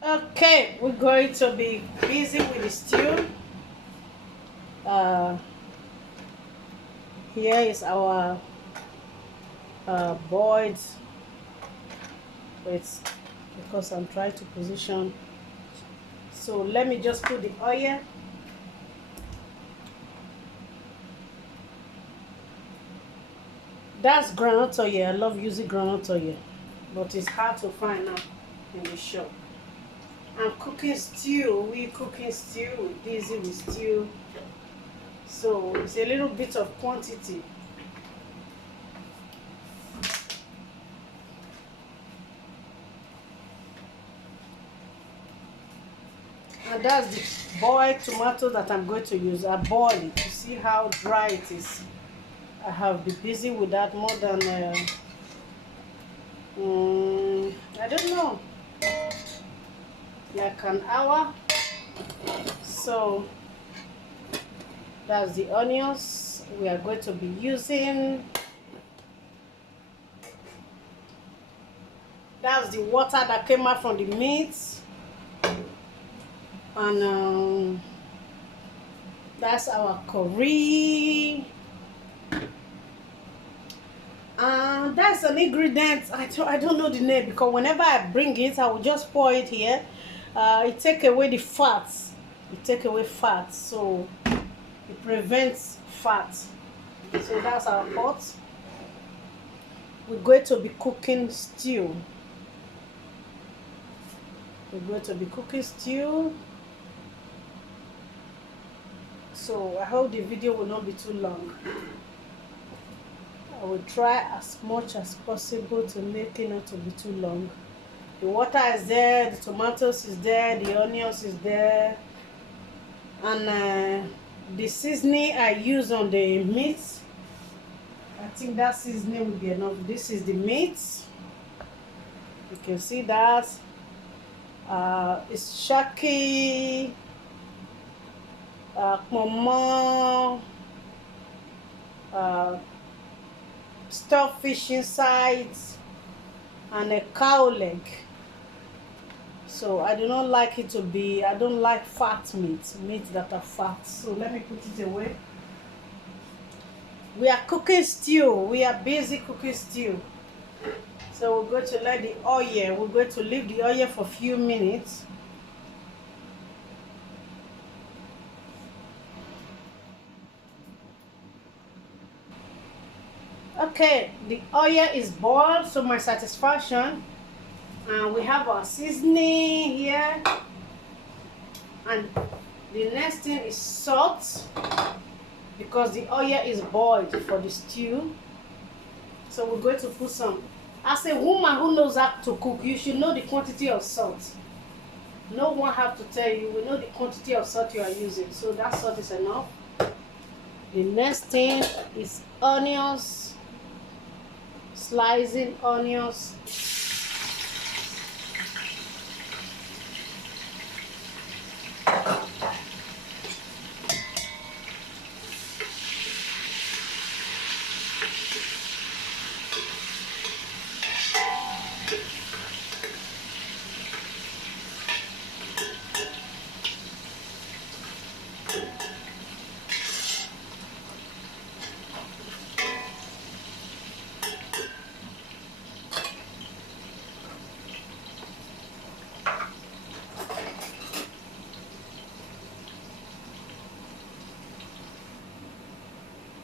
Okay, we're going to be busy with the stew. Uh, Here is our boiled. Wait, because I'm trying to position. So let me just put the oil. That's groundnut oil. I love using groundnut oil, but it's hard to find now in the shop. I'm cooking stew. We cooking stew. We're busy with stew. So it's a little bit of quantity. And that's the boiled tomato that I'm going to use. I boil it to see how dry it is. I have been busy with that more than I don't know, like an hour. So that's the onions we are going to be using. That's the water that came out from the meat. And that's our curry. And that's an ingredient. I don't know the name, because whenever I bring it, I will just pour it here. It take away the fats. It take away fat, so it prevents fat. So that's our pot. We're going to be cooking stew. We're going to be cooking stew. So I hope the video will not be too long. I will try as much as possible to make it not to be too long. The water is there, the tomatoes is there, the onions is there, and the seasoning I use on the meat, I think that seasoning will be enough. This is the meat. You can see that. It's shaki, pomo, stuffed fish inside, and a cow leg. So I do not like it to be, I don't like fat meat that are fat. So let me put it away. We are cooking stew. We are busy cooking stew. So we're going to let the oil, we're going to leave the oil for a few minutes. Okay, the oil is boiled to my satisfaction. And we have our seasoning here. And the next thing is salt, because the oil is boiled for the stew. So we're going to put some. As a woman who knows how to cook, you should know the quantity of salt. No one have to tell you. We know the quantity of salt you are using. So that salt is enough. The next thing is onions. Slicing onions.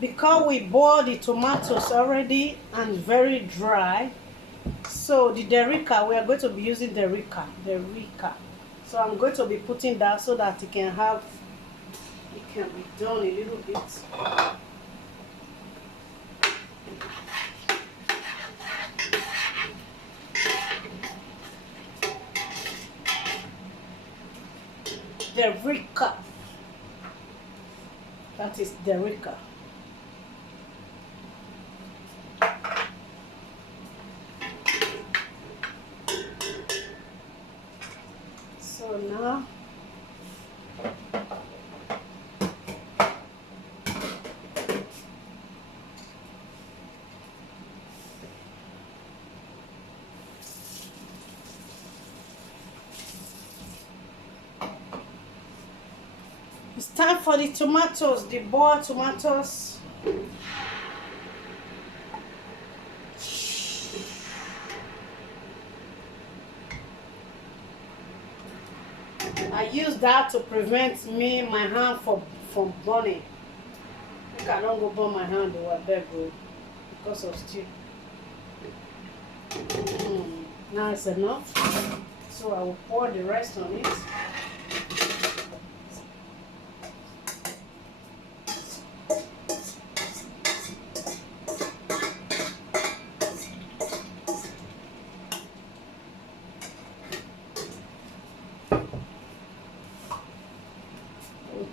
Because we boiled the tomatoes already and very dry, so the derica, we are going to be using derica. So I'm going to be putting that so that it can be done a little bit. Derica. That is derica. So now It's time for the tomatoes, the boiled tomatoes. I use that to prevent my hand from burning. If I don't go burn my hand, they will beg go because of stew. Now it's enough, so I will pour the rest on it.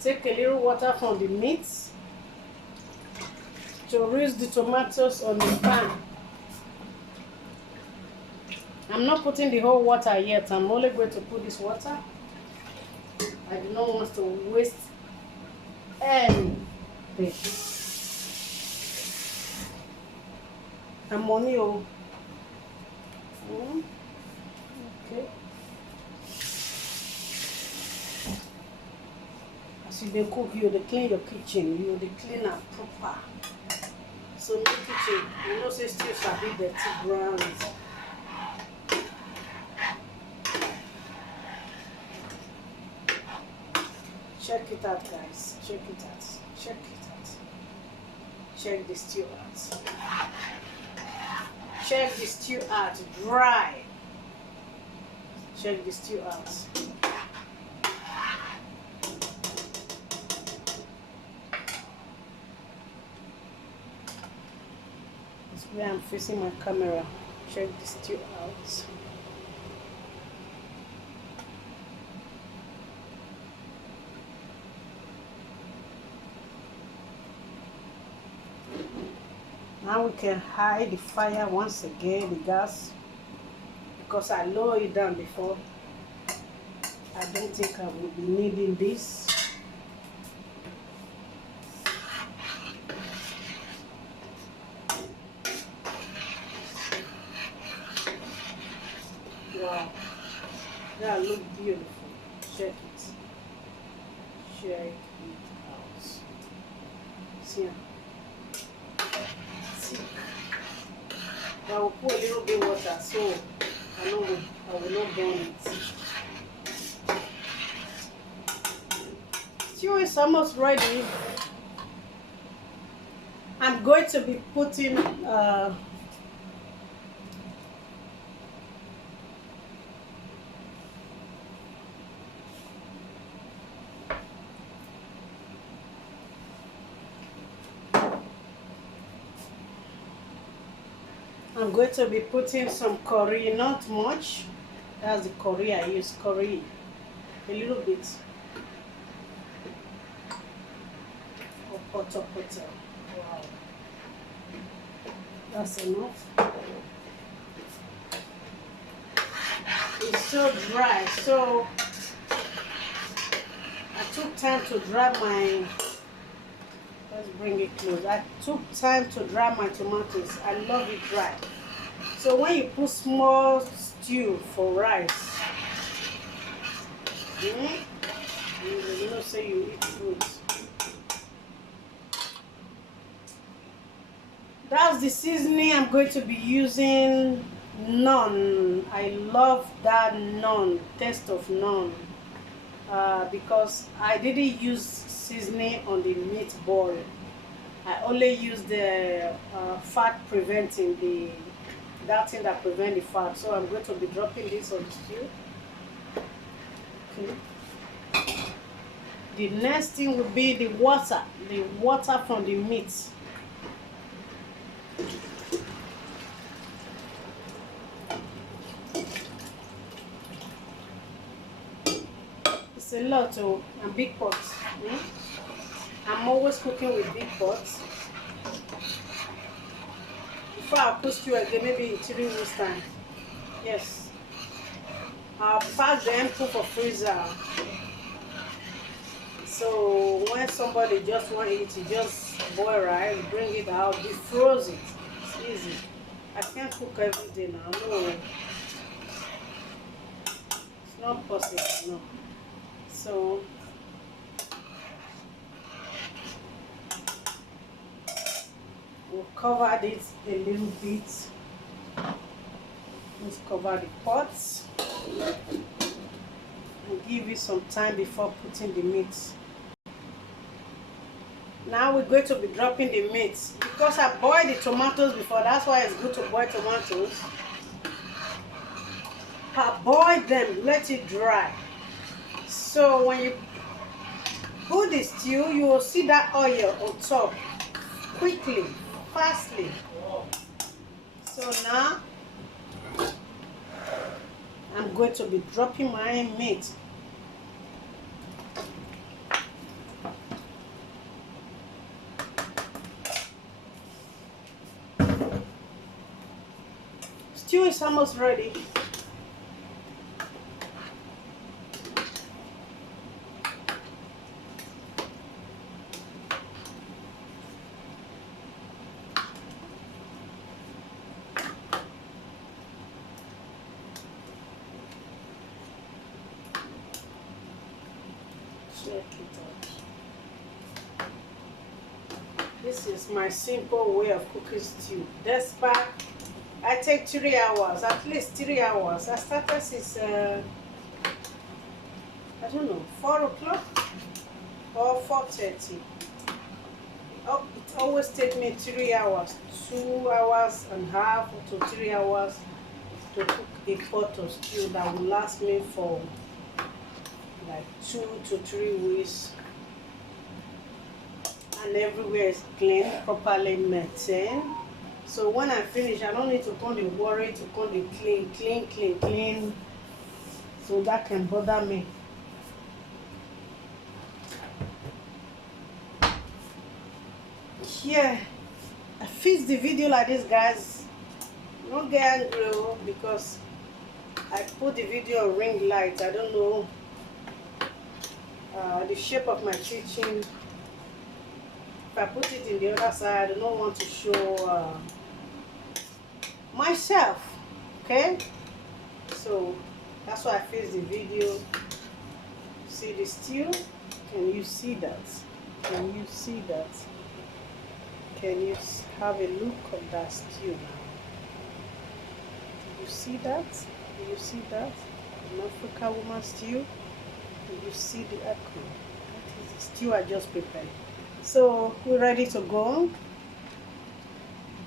Take a little water from the meat to roast the tomatoes on the pan. I'm not putting the whole water yet. I'm only going to put this water. I do not want to waste anything. Ammonia. Okay. As you dey cook, you dey clean your kitchen. You dey clean am proper. So my kitchen, you know, say still sabi dirty ground. Check it out, guys. Check it out. Check it out. Check the stew out. Check the stew out. Dry. Check the stew out. This way I'm facing my camera. Check the stew out. Now we can hide the fire once again, the gas, because I lowered it down before. I don't think I will be needing this. Wow, that looks beautiful. Check it. Check it out. See. I will put a little bit of water so I will not burn it. Stew is almost ready. I'm going to be putting some curry, not much. That's the curry I use. Curry, a little bit. Potter. Wow, that's enough. It's so dry, so I took time to dry my. Let's bring it close. I took time to dry my tomatoes. I love it dry. So when you put small stew for rice, you know, say you eat food. That's the seasoning I'm going to be using. Naan. I love that naan, taste of naan, because I didn't use seasoning on the meatball. I only use the fat preventing, that thing that prevents the fat. So I'm going to be dropping this on the stew. Okay. The next thing will be the water from the meat. It's a lot of big pots. I'm always cooking with big pots. Before I put stew again, maybe in 3 weeks time. Yes. I'll pack them, put for freezer. So when somebody just want it, you just boil rice, bring it out, defrost it. It's easy. I can't cook every day now. No. It's not possible, no. So covered it a little bit. Let's cover the pots and give it some time before putting the meat. Now we're going to be dropping the meat. Because I boiled the tomatoes before, that's why it's good to boil tomatoes. Boil them, let it dry. So when you put the stew, you will see that oil on top quickly, fastly. So now I'm going to be dropping my meat. Stew is almost ready. Check it out. This is my simple way of cooking stew. Despite I take 3 hours, at least 3 hours. I started since I don't know, 4 o'clock or 4:30. Oh, it always takes me 3 hours, 2 hours and a half to 3 hours to cook a pot of stew that will last me for like 2 to 3 weeks. And everywhere is clean, properly maintained. So when I finish, I don't need to come and worry to come and clean. So that can bother me. Yeah, I fix the video like this, guys. Don't get angry because I put the video on ring light. I don't know the shape of my kitchen. If I put it in the other side, I don't want to show myself. Okay, so that's why I fix the video. See the stew? Can you see that? Can you see that? Can you have a look of that stew now? Do you see that? Do you see that? An African woman stew. Do you see the echo? That is the stew I just prepared. So we're ready to go.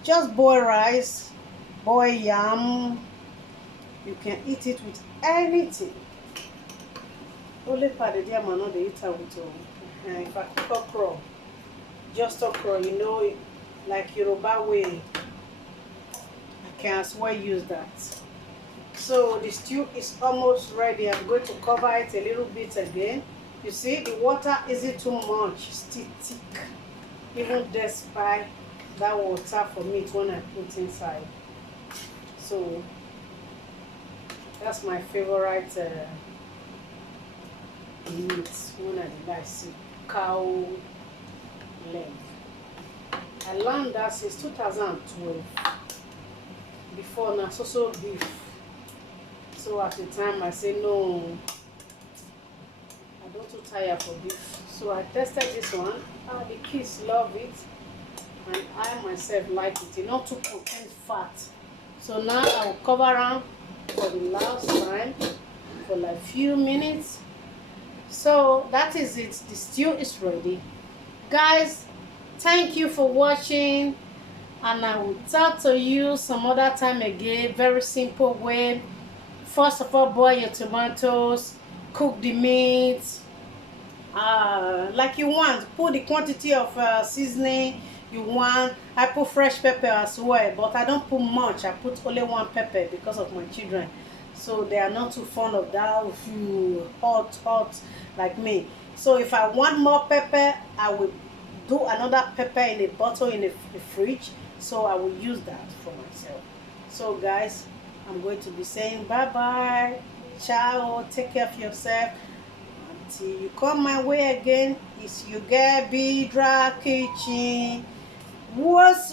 Just boil rice, boil yam. You can eat it with anything. Only part of the yam not the eat it with. If I cook okra, just okra, you know, like Yoruba way, I can as well use that. So the stew is almost ready. I'm going to cover it a little bit again. You see, the water isn't too much, still thick. Even despite that water for meat when I put inside. So that's my favorite meat when I like see cow leg. I learned that since 2012. Before now, so beef. So at the time I say no, I don't too tired for beef. So I tested this one. The kids love it, and I myself like it. It not too contain fat. So now I will cover them for the last time for like few minutes. So that is it. The stew is ready, guys. Thank you for watching, and I will talk to you some other time again. Very simple way. First of all, boil your tomatoes, cook the meat like you want. Put the quantity of seasoning you want. I put fresh pepper as well, but I don't put much. I put only 1 pepper because of my children, so they are not too fond of that hot like me. So if I want more pepper, I will do another pepper in a bottle in the fridge, so I will use that for myself. So guys, I'm going to be saying bye bye, ciao, take care of yourself until you come my way again. It's your girl Bidra Kitchen. Was